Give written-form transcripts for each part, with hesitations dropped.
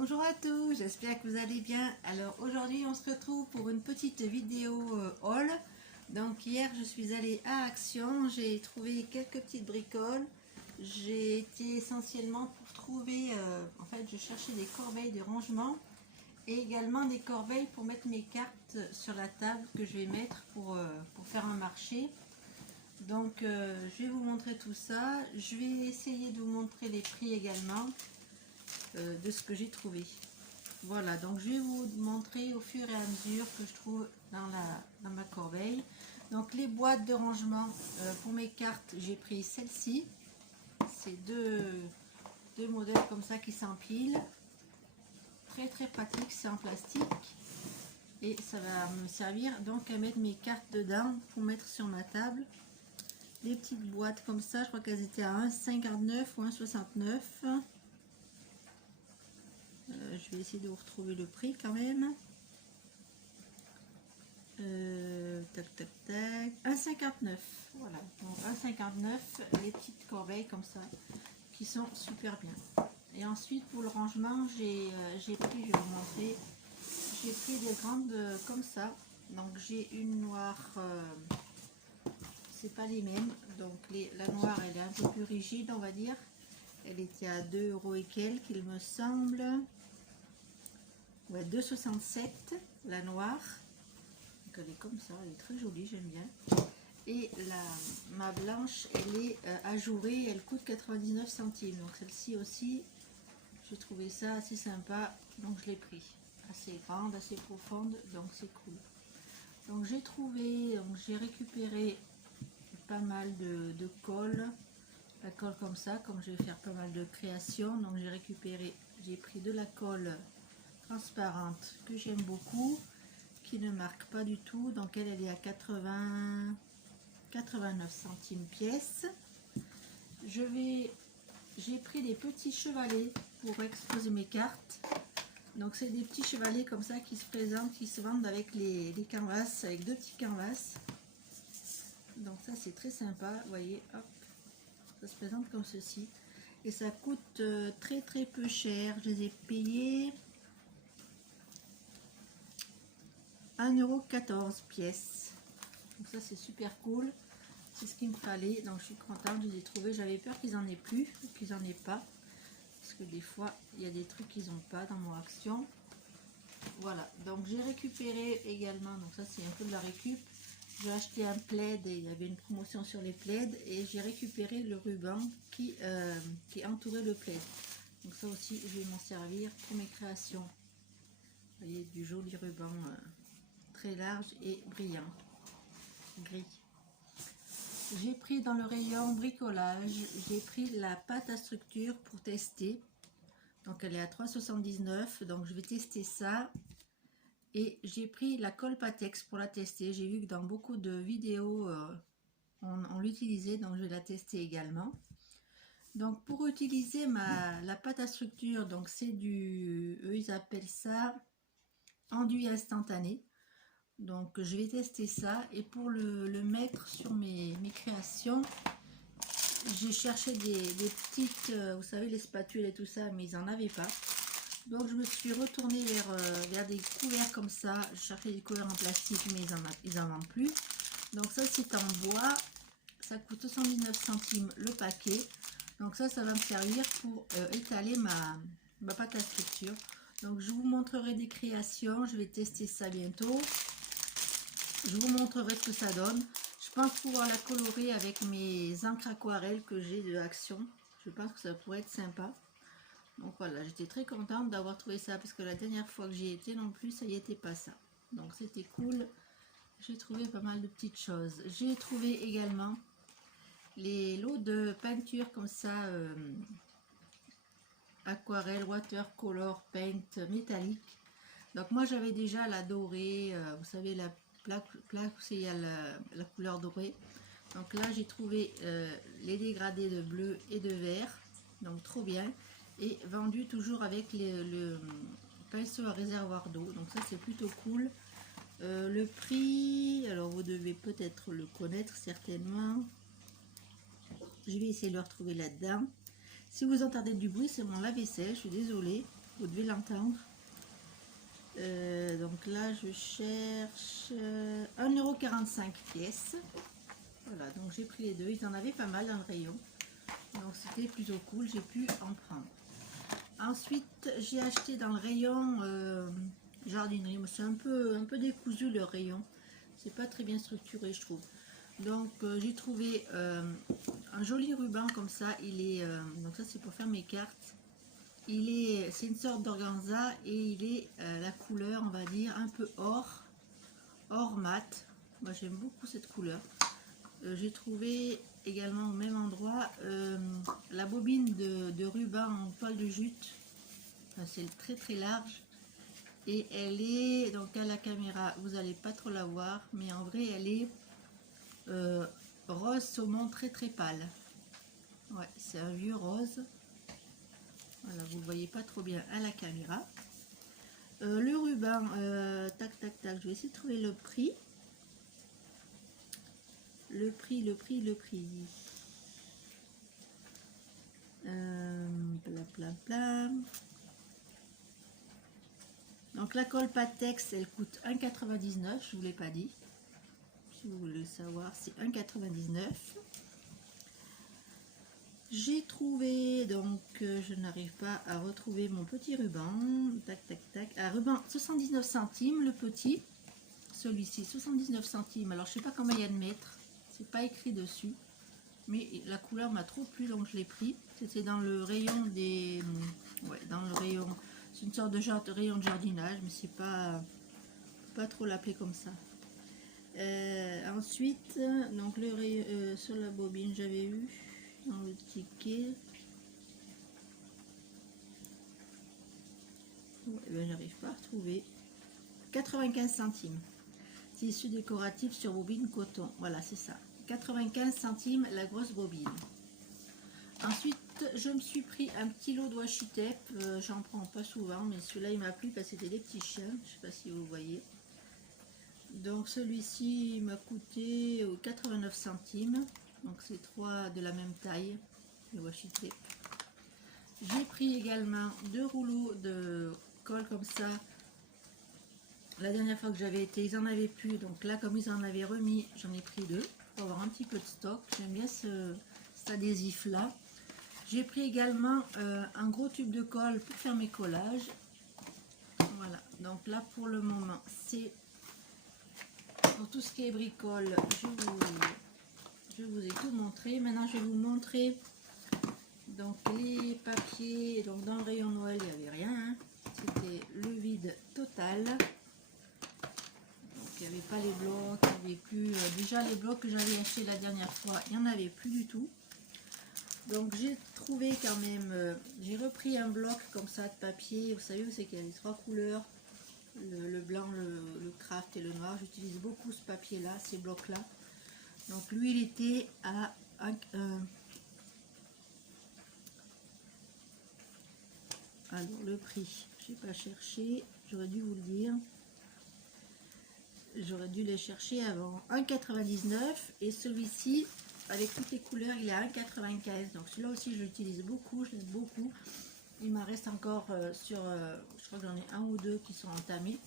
Bonjour à tous, j'espère que vous allez bien. Alors aujourd'hui on se retrouve pour une petite vidéo haul. Donc hier je suis allée à Action, j'ai trouvé quelques petites bricoles. J'ai été essentiellement pour trouver, en fait je cherchais des corbeilles de rangement et également des corbeilles pour mettre mes cartes sur la table que je vais mettre pour faire un marché. Donc je vais vous montrer tout ça, je vais essayer de vous montrer les prix également de ce que j'ai trouvé. Voilà, donc je vais vous montrer au fur et à mesure que je trouve dans ma corbeille. Donc les boîtes de rangement pour mes cartes, j'ai pris celle-ci. C'est deux modèles comme ça qui s'empilent. Très pratique, c'est en plastique. Et ça va me servir donc à mettre mes cartes dedans pour mettre sur ma table. Des petites boîtes comme ça, je crois qu'elles étaient à 1,59 ou 1,69. Je vais essayer de vous retrouver le prix quand même. Tac tac tac. 1,59. Voilà. Donc 1,59. Les petites corbeilles comme ça qui sont super bien. Et ensuite pour le rangement, j'ai pris, je vais vous montrer. J'ai pris des grandes comme ça. Donc j'ai une noire. C'est pas les mêmes. Donc la noire elle est un peu plus rigide, on va dire. Elle était à 2 € et quelques, il me semble. Ouais, 2,67 la noire. Donc elle est comme ça, elle est très jolie, j'aime bien. Et ma blanche, elle est ajourée, elle coûte 99 centimes. Donc celle-ci aussi, j'ai trouvé ça assez sympa, donc je l'ai pris. Assez grande, assez profonde, donc c'est cool. Donc j'ai trouvé, donc j'ai récupéré pas mal de colle. La colle comme ça, comme je vais faire pas mal de créations, donc j'ai pris de la colle transparente que j'aime beaucoup, qui ne marque pas du tout. Donc elle est à 89 centimes pièce. J'ai pris des petits chevalets pour exposer mes cartes. Donc c'est des petits chevalets comme ça qui se présentent, qui se vendent avec les canvas, avec deux petits canvas. Donc ça c'est très sympa, vous voyez, hop, ça se présente comme ceci. Et ça coûte très peu cher. Je les ai payés 1,14 € pièce. Donc ça c'est super cool. C'est ce qu'il me fallait. Donc je suis contente, je les ai trouvés. J'avais peur qu'ils en aient plus ou qu'ils en aient pas. Parce que des fois il y a des trucs qu'ils n'ont pas dans mon Action. Voilà. Donc j'ai récupéré également. Donc ça c'est un peu de la récup. J'ai acheté un plaid et il y avait une promotion sur les plaids. Et j'ai récupéré le ruban qui entourait le plaid. Donc ça aussi je vais m'en servir pour mes créations. Vous voyez, du joli ruban très large et brillant, gris. J'ai pris dans le rayon bricolage, j'ai pris la pâte à structure pour tester. Donc elle est à 3,79 €, donc je vais tester ça. Et j'ai pris la colle Patex pour la tester. J'ai vu que dans beaucoup de vidéos on l'utilisait, donc je vais la tester également. Donc pour utiliser la pâte à structure, donc c'est eux ils appellent ça enduit instantané. Donc je vais tester ça, et pour le mettre sur mes créations, j'ai cherché des petites, vous savez, les spatules et tout ça, mais ils n'en avaient pas. Donc je me suis retournée vers des couverts comme ça. Je cherchais des couverts en plastique, mais ils en vendent plus. Donc ça c'est en bois, ça coûte 79 centimes le paquet. Donc ça va me servir pour étaler ma pâte à structure. Donc je vous montrerai des créations, je vais tester ça bientôt. Je vous montrerai ce que ça donne. Je pense pouvoir la colorer avec mes encres aquarelles que j'ai de Action. Je pense que ça pourrait être sympa. Donc voilà, j'étais très contente d'avoir trouvé ça, parce que la dernière fois que j'y étais non plus, ça y était pas ça. Donc c'était cool. J'ai trouvé pas mal de petites choses. J'ai trouvé également les lots de peinture comme ça, aquarelle, watercolor, paint métallique. Donc moi j'avais déjà la dorée, vous savez, la plaque où il y a la couleur dorée. Donc là j'ai trouvé les dégradés de bleu et de vert, donc trop bien, et vendu toujours avec le pinceau à réservoir d'eau. Donc ça c'est plutôt cool. Le prix, alors vous devez peut-être le connaître certainement. Je vais essayer de le retrouver là-dedans. Si vous entendez du bruit, c'est mon lave-vaisselle, je suis désolée. vous devez l'entendre. Donc là je cherche 1,45 € pièce. Voilà, donc j'ai pris les deux, ils en avaient pas mal dans le rayon, donc c'était plutôt cool, j'ai pu en prendre. Ensuite j'ai acheté dans le rayon jardinerie, mais c'est un peu décousu le rayon, c'est pas très bien structuré je trouve. Donc j'ai trouvé un joli ruban comme ça, il est donc ça c'est pour faire mes cartes. C'est une sorte d'organza et il est la couleur, on va dire, un peu or mat. Moi j'aime beaucoup cette couleur. J'ai trouvé également au même endroit la bobine de ruban en toile de jute. Enfin, c'est très très large et elle est, donc à la caméra vous n'allez pas trop la voir, mais en vrai elle est rose saumon très très pâle. Ouais, c'est un vieux rose. Voilà, vous ne voyez pas trop bien à la caméra. Le ruban, tac tac tac, je vais essayer de trouver le prix. Le prix. Pla. Donc la colle Patex, elle coûte 1,99 €, je vous l'ai pas dit. Si vous voulez savoir, c'est 1,99 €. J'ai trouvé, donc je n'arrive pas à retrouver mon petit ruban, tac tac tac, un ruban 79 centimes le petit, celui-ci 79 centimes, alors je sais pas combien il y a de mètres, c'est pas écrit dessus, mais la couleur m'a trop plu donc je l'ai pris. C'était dans le rayon des, ouais, dans le rayon, c'est une sorte de rayon de jardinage, mais c'est pas trop l'appeler comme ça. Ensuite, donc le rayon, sur la bobine j'avais eu dans le ticket, ouais, ben, j'arrive pas à retrouver, 95 centimes, tissu décoratif sur bobine coton, voilà c'est ça, 95 centimes la grosse bobine. Ensuite je me suis pris un petit lot de washi tape, j'en prends pas souvent mais celui-là il m'a plu parce que c'était des petits chiens, je sais pas si vous voyez. Donc celui-ci m'a coûté 89 centimes, donc c'est 3 de la même taille, le washi tape. J'ai pris également 2 rouleaux de colle comme ça. La dernière fois que j'avais été, ils en avaient plus, donc là comme ils en avaient remis, j'en ai pris 2 pour avoir un petit peu de stock. J'aime bien cet adhésif là. J'ai pris également un gros tube de colle pour faire mes collages. Voilà, donc là pour le moment c'est pour tout ce qui est bricole, je vous ai tout montré. Maintenant je vais vous montrer donc les papiers. Donc dans le rayon Noël il n'y avait rien, hein. C'était le vide total. Donc il n'y avait pas les blocs, il n'y avait plus, déjà les blocs que j'avais achetés la dernière fois, il n'y en avait plus du tout. Donc j'ai trouvé quand même, j'ai repris un bloc comme ça de papier, vous savez, c'est qu'il y a les 3 couleurs, le blanc, le craft et le noir. J'utilise beaucoup ce papier là, ces blocs là. Donc lui il était à alors le prix, j'ai pas cherché, j'aurais dû vous le dire, j'aurais dû les chercher avant, 1,99 € et celui-ci avec toutes les couleurs il est à 1,95 €. Donc celui-là aussi je l'utilise beaucoup, je l'aime beaucoup. Il m'en reste encore je crois que j'en ai un ou deux qui sont entamés.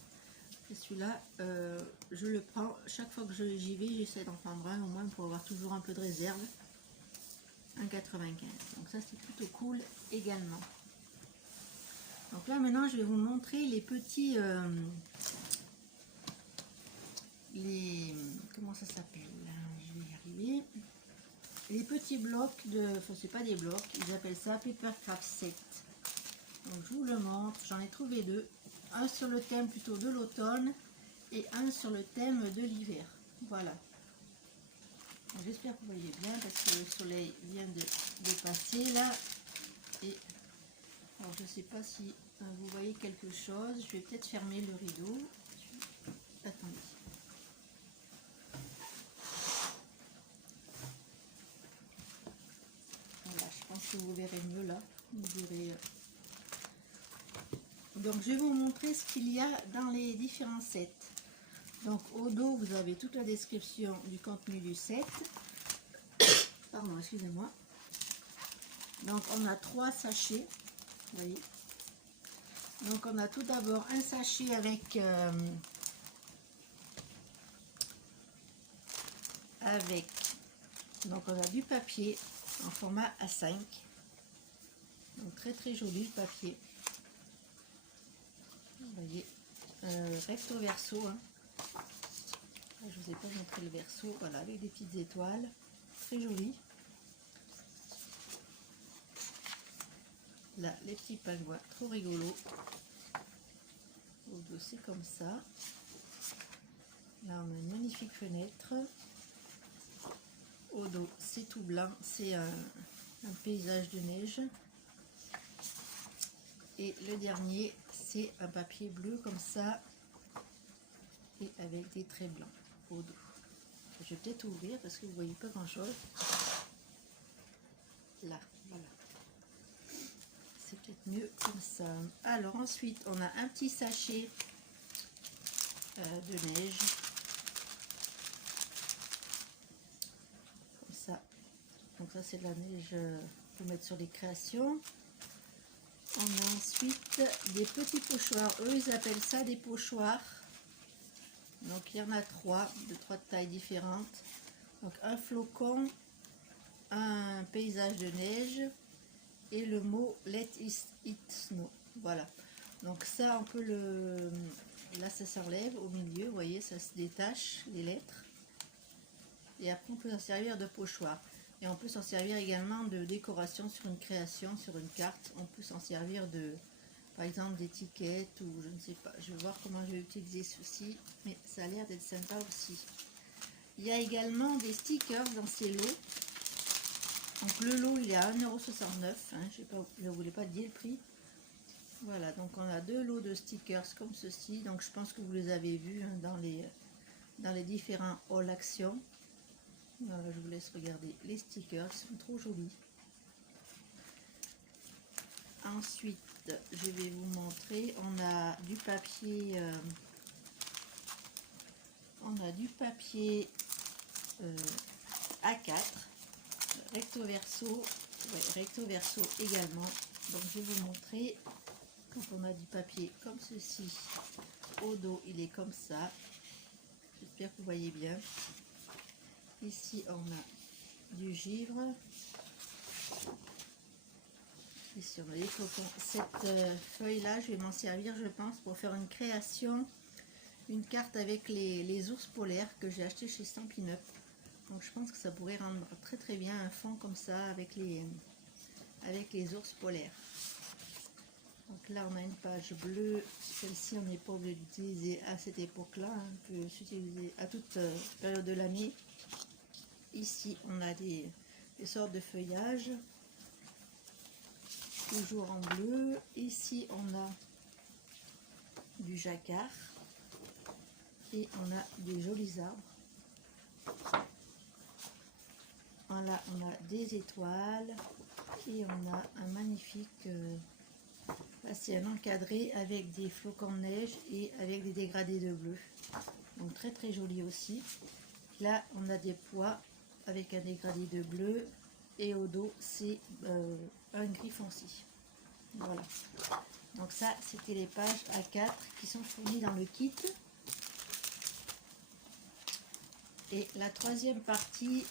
Et celui-là, je le prends chaque fois que j'y vais, j'essaie d'en prendre un au moins pour avoir toujours un peu de réserve. 1,95 €. Donc ça c'est plutôt cool également. Donc là maintenant je vais vous montrer les petits, comment ça s'appelle, je vais y arriver. Les petits blocs de, enfin c'est pas des blocs, ils appellent ça Papercraft Set. Donc je vous le montre, j'en ai trouvé 2, un sur le thème plutôt de l'automne et un sur le thème de l'hiver. Voilà. J'espère que vous voyez bien parce que le soleil vient de passer là. Et alors je sais pas si vous voyez quelque chose, je vais peut-être fermer le rideau. Attendez. Voilà, je pense que vous verrez mieux là. Vous verrez. Donc je vais vous montrer ce qu'il y a dans les différents sets. Donc au dos vous avez toute la description du contenu du set. Pardon, excusez-moi. Donc on a 3 sachets, vous voyez. Donc on a tout d'abord un sachet avec donc on a du papier en format A5, donc très joli le papier, vous voyez, recto verso, hein. Je vous ai pas montré le verso, voilà, avec des petites étoiles, très joli. Là les petits pingouins, trop rigolo. Au dos c'est comme ça. Là on a une magnifique fenêtre. Au dos c'est tout blanc, c'est un paysage de neige. Et le dernier c'est un papier bleu comme ça et avec des traits blancs au dos. Je vais peut-être ouvrir parce que vous voyez pas grand chose. Là, voilà. C'est peut-être mieux comme ça. Alors ensuite on a un petit sachet de neige. Comme ça. Donc ça c'est de la neige pour mettre sur les créations. On a ensuite des petits pochoirs. Eux ils appellent ça des pochoirs. Donc il y en a trois de tailles différentes. Donc un flocon, un paysage de neige et le mot Let It Snow. Voilà. Donc ça on peut le... Là ça s'enlève au milieu, vous voyez, ça se détache les lettres. Et après on peut s'en servir de pochoir. Et on peut s'en servir également de décoration sur une création, sur une carte. On peut s'en servir de, par exemple, d'étiquettes ou je ne sais pas. Je vais voir comment je vais utiliser ceci, mais ça a l'air d'être sympa aussi. Il y a également des stickers dans ces lots. Donc le lot il est à 1,69 €. Hein, je ne voulais pas dire le prix. Voilà, donc on a deux lots de stickers comme ceci. Donc je pense que vous les avez vus hein, dans les différents haul action. Voilà, je vous laisse regarder les stickers, ils sont trop jolis. Ensuite, je vais vous montrer, on a du papier, A4, recto verso, recto verso également. Donc je vais vous montrer, quand on a du papier comme ceci, au dos il est comme ça. J'espère que vous voyez bien. Ici on a du givre. Ici on a des flocons. Cette feuille là je vais m'en servir je pense pour faire une création, une carte avec les ours polaires que j'ai acheté chez Stampin' Up. Donc je pense que ça pourrait rendre très bien un fond comme ça avec les ours polaires. Donc là on a une page bleue, celle-ci on n'est pas obligé d'utiliser à cette époque là, hein. On peut s'utiliser à toute période de l'année. Ici on a des sortes de feuillages, toujours en bleu. Ici on a du jacquard et on a des jolis arbres. Voilà, on a des étoiles et on a un magnifique, là c'est un encadré avec des flocons de neige et avec des dégradés de bleu. Donc très joli aussi. Là on a des pois avec un dégradé de bleu et au dos c'est un gris foncé. Voilà. Donc ça c'était les pages A4 qui sont fournies dans le kit. Et la troisième partie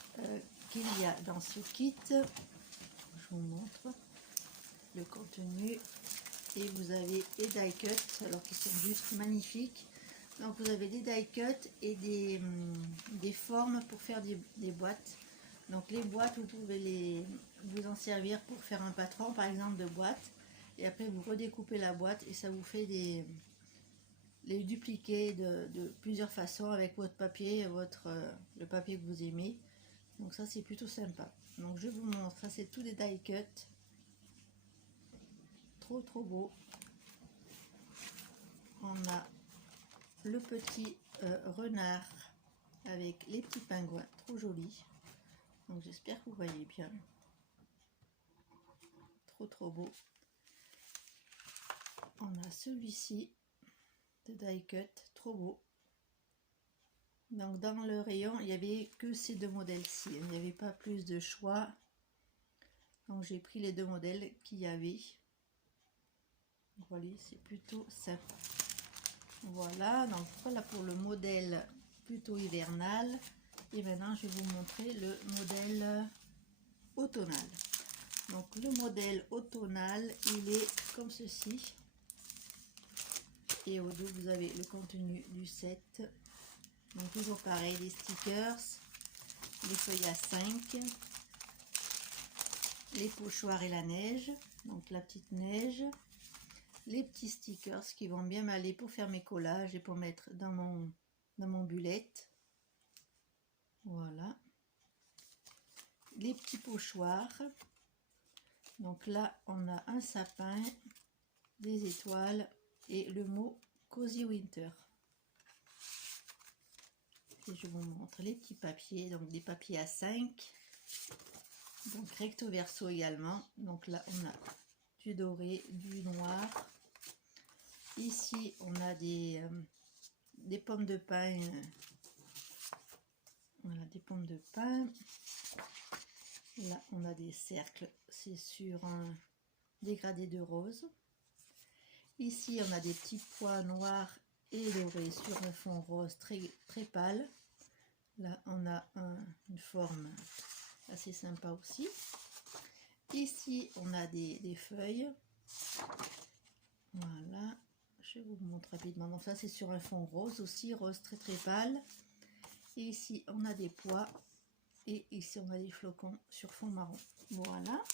qu'il y a dans ce kit, je vous montre le contenu. Et vous avez des die cuts, alors qu'ils sont juste magnifiques. Donc vous avez des die cuts et des formes pour faire des boîtes. Donc les boîtes, vous pouvez vous en servir pour faire un patron par exemple de boîte. Et après vous redécoupez la boîte et ça vous fait les dupliquer de plusieurs façons avec votre papier, le papier que vous aimez. Donc ça c'est plutôt sympa. Donc je vous montre, ça c'est tous des die cuts. Trop beau. On a le petit renard avec les petits pingouins, trop joli. Donc j'espère que vous voyez bien. Trop beau. On a celui-ci de die cut, trop beau. Donc dans le rayon il n'y avait que ces deux modèles-ci, il n'y avait pas plus de choix. Donc j'ai pris les deux modèles qu'il y avait. Voilà, c'est plutôt sympa. Voilà, donc voilà pour le modèle plutôt hivernal. Et maintenant, je vais vous montrer le modèle automnal. Donc le modèle automnal, il est comme ceci. Et au dos, vous avez le contenu du set. Donc toujours pareil, les stickers, les feuilles à 5, les pochoirs et la neige, donc la petite neige, les petits stickers qui vont bien m'aller pour faire mes collages et pour mettre dans mon bullette. Voilà. Les petits pochoirs. Donc là, on a un sapin, des étoiles et le mot Cozy Winter. Et je vous montre les petits papiers, donc des papiers à 5. Donc recto verso également. Donc là, on a du doré, du noir. Ici, on a des pommes de pin. Voilà, des pommes de pin. Là, on a des cercles. C'est sur un dégradé de rose. Ici, on a des petits pois noirs et dorés sur un fond rose très, très pâle. Là, on a une forme assez sympa aussi. Ici, on a des feuilles. Voilà, je vous montre rapidement. Donc ça, c'est sur un fond rose aussi, rose très très pâle. Et ici, on a des pois. Et ici, on a des flocons sur fond marron. Voilà.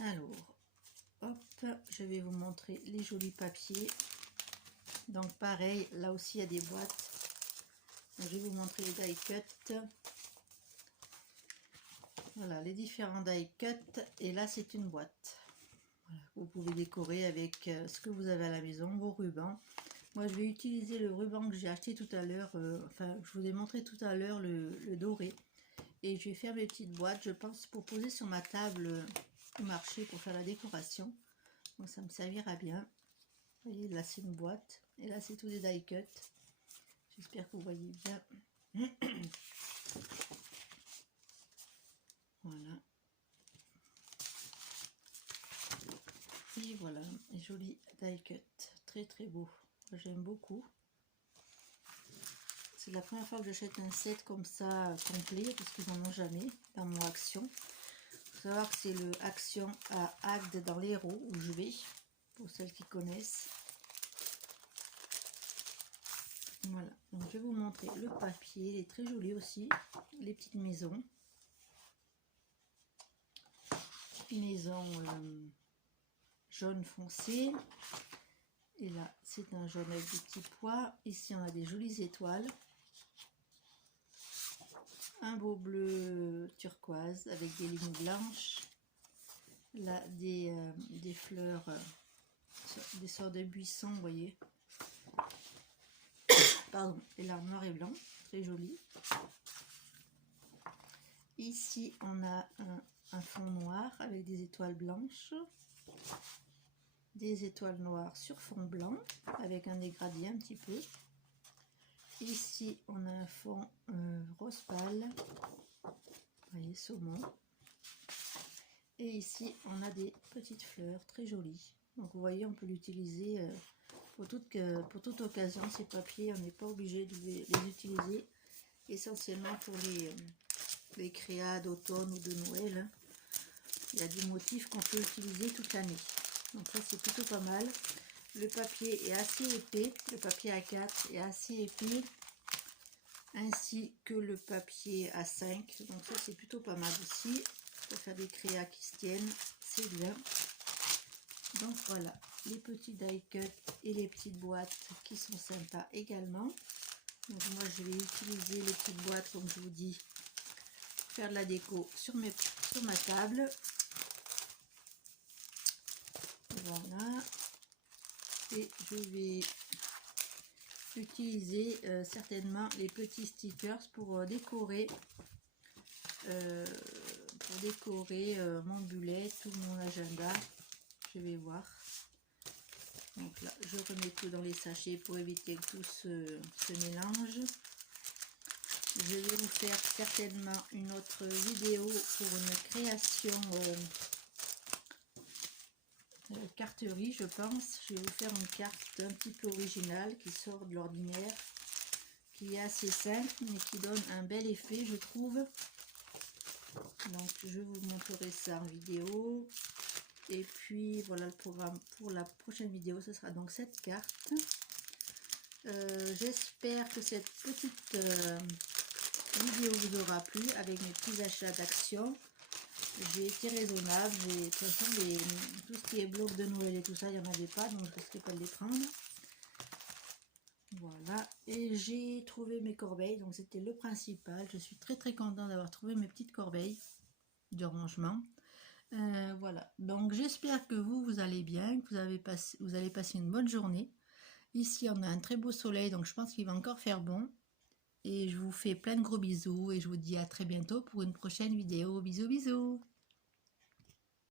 Alors, hop, je vais vous montrer les jolis papiers. Donc pareil, là aussi, il y a des boîtes. Donc, je vais vous montrer les die cut. Voilà, les différents die cut. Et là, c'est une boîte. Voilà, vous pouvez décorer avec ce que vous avez à la maison, vos rubans. Moi, je vais utiliser le ruban que j'ai acheté tout à l'heure. Enfin, je vous ai montré tout à l'heure le doré. Et je vais faire mes petites boîtes, je pense, pour poser sur ma table au marché pour faire la décoration. Donc, ça me servira bien. Vous voyez, là, c'est une boîte. Et là, c'est tout des die cut. J'espère que vous voyez bien. Voilà. Et voilà, joli die cut. Très, très beau. J'aime beaucoup. C'est la première fois que j'achète un set comme ça complet, parce qu'ils n'en ont jamais dans mon Action. Il faut savoir que c'est le Action à Agde dans l'Hérault où je vais, pour celles qui connaissent. Voilà, donc je vais vous montrer le papier, il est très joli aussi, les petites maisons. Maison jaune foncé. Et là, c'est un jaune avec des petits pois. Ici, on a des jolies étoiles. Un beau bleu turquoise avec des lignes blanches. Là, des fleurs, des sortes de buissons, vous voyez. Pardon, et là, noir et blanc, très joli. Ici, on a un fond noir avec des étoiles blanches. Des étoiles noires sur fond blanc avec un dégradé un petit peu. Ici, on a un fond rose pâle, vous voyez, saumon. Et ici, on a des petites fleurs très jolies. Donc, vous voyez, on peut l'utiliser pour toute occasion. Ces papiers, on n'est pas obligé de les utiliser essentiellement pour les créas d'automne ou de Noël. Il y a des motifs qu'on peut utiliser toute l'année. Donc ça, c'est plutôt pas mal. Le papier est assez épais, le papier A4 est assez épais, ainsi que le papier A5. Donc ça, c'est plutôt pas mal aussi, pour faire des créas qui se tiennent, c'est bien. Donc voilà, les petits die cut et les petites boîtes qui sont sympas également. Donc moi, je vais utiliser les petites boîtes, comme je vous dis, pour faire de la déco sur ma table. Voilà. Et je vais utiliser certainement les petits stickers pour décorer mon bullet ou mon agenda. Je vais voir. Donc là, je remets tout dans les sachets pour éviter que tout se mélange. Je vais vous faire certainement une autre vidéo pour une création carterie, je pense. Je vais vous faire une carte un petit peu originale qui sort de l'ordinaire, qui est assez simple mais qui donne un bel effet, je trouve. Donc je vous montrerai ça en vidéo. Et puis voilà le programme pour la prochaine vidéo, ce sera donc cette carte. J'espère que cette petite vidéo vous aura plu avec mes petits achats d'Action. J'ai été raisonnable, de toute façon tout ce qui est bloc de Noël et tout ça, il n'y en avait pas, donc je ne risquais pas de les prendre. Voilà, et j'ai trouvé mes corbeilles, donc c'était le principal. Je suis très contente d'avoir trouvé mes petites corbeilles de rangement. Voilà, donc j'espère que vous allez bien, que vous allez passer une bonne journée. Ici on a un très beau soleil, donc je pense qu'il va encore faire bon. Et je vous fais plein de gros bisous et je vous dis à très bientôt pour une prochaine vidéo. Bisous bisous.